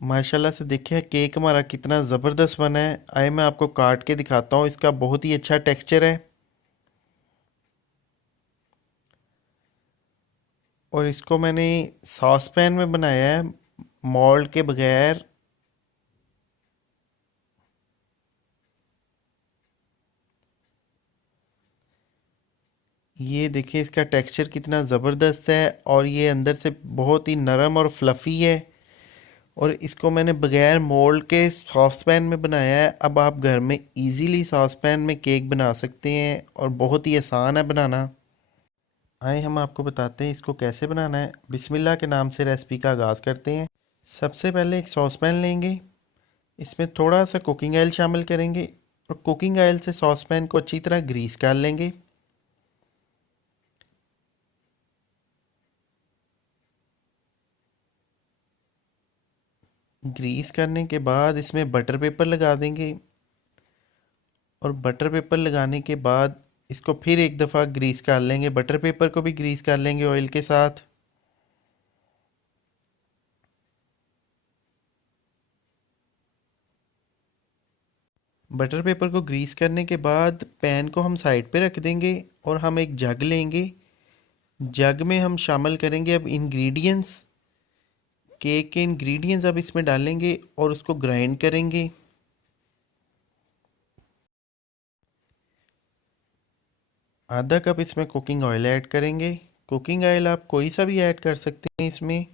माशाल्लाह से देखिए केक हमारा कितना ज़बरदस्त बना है। आए मैं आपको काट के दिखाता हूँ, इसका बहुत ही अच्छा टेक्सचर है। और इसको मैंने सॉस पैन में बनाया है, मोल्ड के बगैर। ये देखिए इसका टेक्सचर कितना ज़बरदस्त है और ये अंदर से बहुत ही नरम और फ्लफ़ी है। और इसको मैंने बगैर मोल्ड के सॉस पैन में बनाया है। अब आप घर में इजीली सॉस पैन में केक बना सकते हैं और बहुत ही आसान है बनाना। आए हम आपको बताते हैं इसको कैसे बनाना है। बिस्मिल्लाह के नाम से रेसिपी का आगाज़ करते हैं। सबसे पहले एक सॉस पैन लेंगे, इसमें थोड़ा सा कुकिंग ऑयल शामिल करेंगे और कुकिंग ऑयल से सॉस पैन को अच्छी तरह ग्रीस कर लेंगे। ग्रीस करने के बाद इसमें बटर पेपर लगा देंगे और बटर पेपर लगाने के बाद इसको फिर एक दफ़ा ग्रीस कर लेंगे, बटर पेपर को भी ग्रीस कर लेंगे ऑयल के साथ। बटर पेपर को ग्रीस करने के बाद पैन को हम साइड पे रख देंगे और हम एक जग लेंगे। जग में हम शामिल करेंगे अब इंग्रेडिएंट्स, केक के इंग्रेडिएंट्स अब इसमें डालेंगे और उसको ग्राइंड करेंगे। आधा कप इसमें कुकिंग ऑयल ऐड करेंगे। कुकिंग ऑयल आप कोई सा भी ऐड कर सकते हैं इसमें।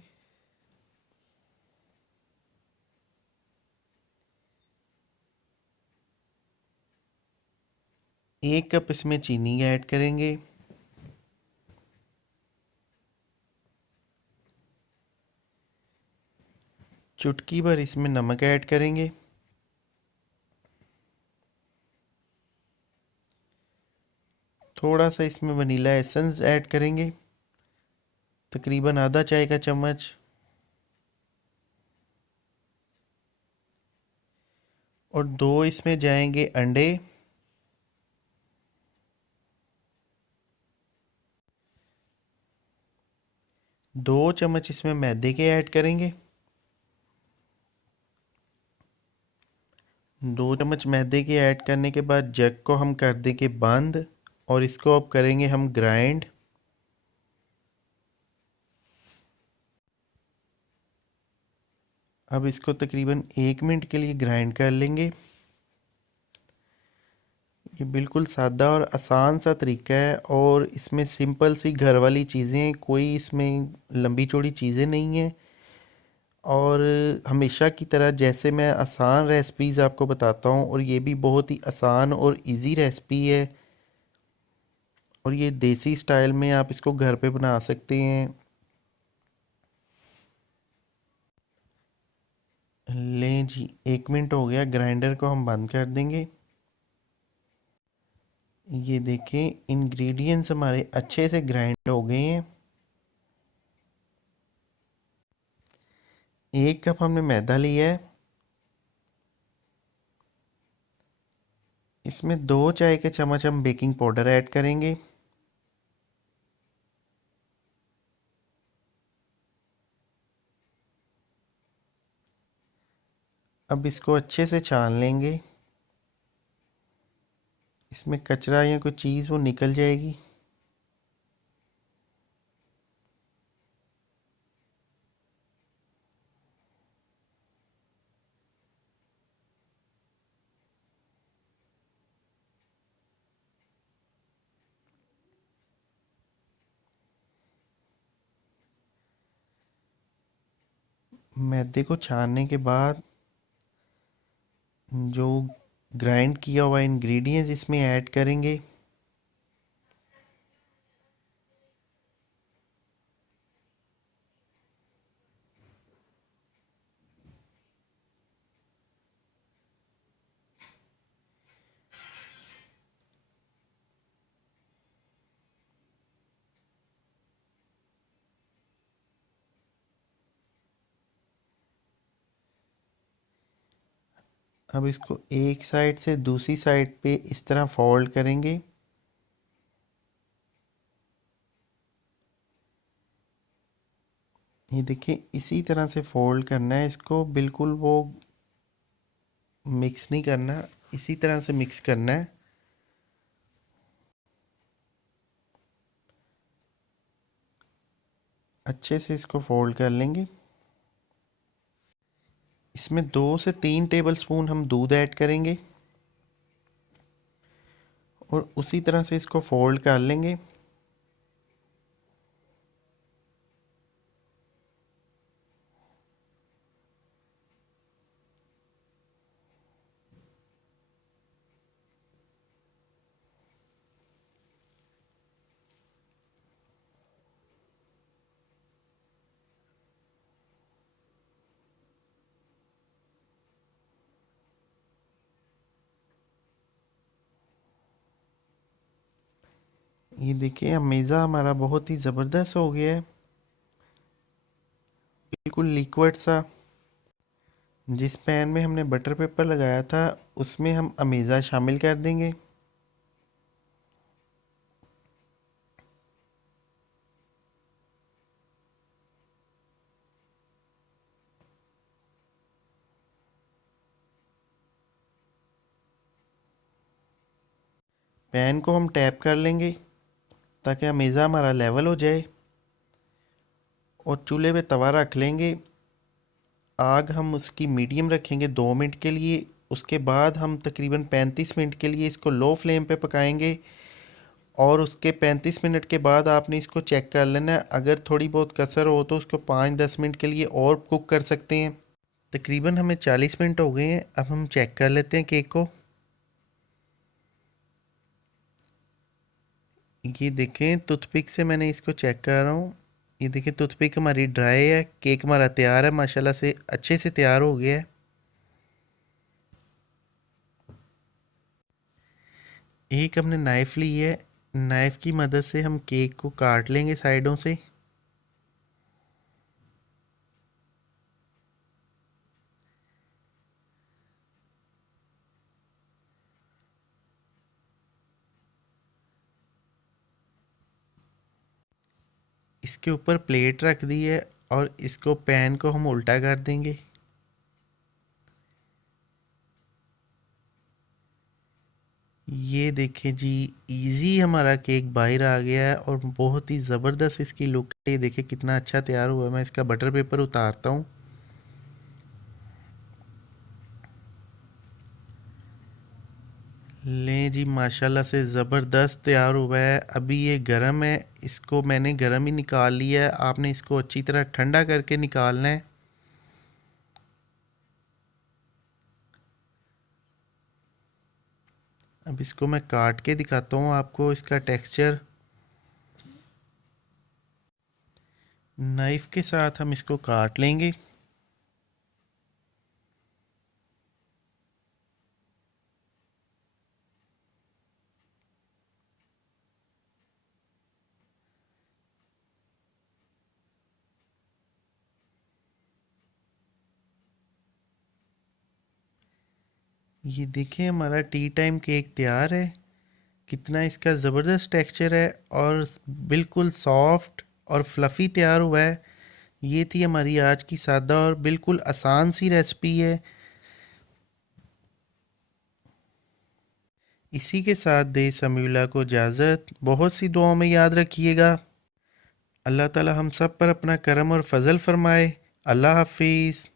एक कप इसमें चीनी ऐड करेंगे। चुटकी भर इसमें नमक ऐड करेंगे। थोड़ा सा इसमें वनीला एसेंस ऐड करेंगे, तकरीबन आधा चाय का चम्मच। और दो इसमें जाएंगे अंडे। दो चम्मच इसमें मैदे के ऐड करेंगे। दो चम्मच मैदे के ऐड करने के बाद जग को हम कर देंगे बंद और इसको अब करेंगे हम ग्राइंड। अब इसको तकरीबन 1 मिनट के लिए ग्राइंड कर लेंगे। ये बिल्कुल सादा और आसान सा तरीका है और इसमें सिंपल सी घर वाली चीज़ें, कोई इसमें लंबी चौड़ी चीज़ें नहीं हैं। और हमेशा की तरह जैसे मैं आसान रेसिपीज़ आपको बताता हूँ, और ये भी बहुत ही आसान और इजी रेसिपी है और ये देसी स्टाइल में आप इसको घर पे बना सकते हैं। लें जी, 1 मिनट हो गया, ग्राइंडर को हम बंद कर देंगे। ये देखें इंग्रेडिएंट्स हमारे अच्छे से ग्राइंड हो गए हैं। 1 कप हमने मैदा लिया है, इसमें 2 चाय के चम्मच हम बेकिंग पाउडर ऐड करेंगे। अब इसको अच्छे से छान लेंगे, इसमें कचरा या कोई चीज़ वो निकल जाएगी। मैदे को छानने के बाद जो ग्राइंड किया हुआ इंग्रेडिएंट्स इसमें ऐड करेंगे। अब इसको एक साइड से दूसरी साइड पे इस तरह फोल्ड करेंगे। ये देखिए इसी तरह से फोल्ड करना है इसको, बिल्कुल वो मिक्स नहीं करना, इसी तरह से मिक्स करना है। अच्छे से इसको फोल्ड कर लेंगे। इसमें 2 से 3 टेबलस्पून हम दूध ऐड करेंगे और उसी तरह से इसको फोल्ड कर लेंगे। ये देखिए अमेज़ा हमारा बहुत ही ज़बरदस्त हो गया है, बिल्कुल लिक्विड सा। जिस पैन में हमने बटर पेपर लगाया था उसमें हम अमेज़ा शामिल कर देंगे। पैन को हम टैप कर लेंगे ताकि अमेज़ा हमारा लेवल हो जाए और चूल्हे पे तवा रख लेंगे। आग हम उसकी मीडियम रखेंगे 2 मिनट के लिए। उसके बाद हम तकरीबन 35 मिनट के लिए इसको लो फ्लेम पे पकाएंगे और उसके 35 मिनट के बाद आपने इसको चेक कर लेना है। अगर थोड़ी बहुत कसर हो तो उसको 5-10 मिनट के लिए और कुक कर सकते हैं। तकरीबन हमें 40 मिनट हो गए हैं। अब हम चेक कर लेते हैं केक को। ये देखें टूथपिक से मैंने इसको चेक कर रहा हूँ। ये देखिए टूथपिक हमारी ड्राई है, केक हमारा तैयार है, माशाल्लाह से अच्छे से तैयार हो गया है। एक हमने नाइफ़ ली है, नाइफ़ की मदद से हम केक को काट लेंगे साइडों से। इसके ऊपर प्लेट रख दी है और इसको पैन को हम उल्टा कर देंगे। ये देखें जी, इजी हमारा केक बाहर आ गया है और बहुत ही ज़बरदस्त इसकी लुक है। ये देखिए कितना अच्छा तैयार हुआ है। मैं इसका बटर पेपर उतारता हूँ। लें जी, माशाल्लाह से ज़बरदस्त तैयार हुआ है। अभी ये गर्म है, इसको मैंने गर्म ही निकाल लिया है। आपने इसको अच्छी तरह ठंडा करके निकालना है। अब इसको मैं काट के दिखाता हूँ आपको इसका टेक्सचर। नाइफ़ के साथ हम इसको काट लेंगे। ये देखिए हमारा टी टाइम केक तैयार है। कितना इसका ज़बरदस्त टेक्सचर है और बिल्कुल सॉफ्ट और फ्लफ़ी तैयार हुआ है। ये थी हमारी आज की सादा और बिल्कुल आसान सी रेसिपी है। इसी के साथ दे समीउल्लाह को इजाज़त। बहुत सी दुआओं में याद रखिएगा। अल्लाह ताला हम सब पर अपना करम और फजल फरमाए। अल्लाह हाफिज़।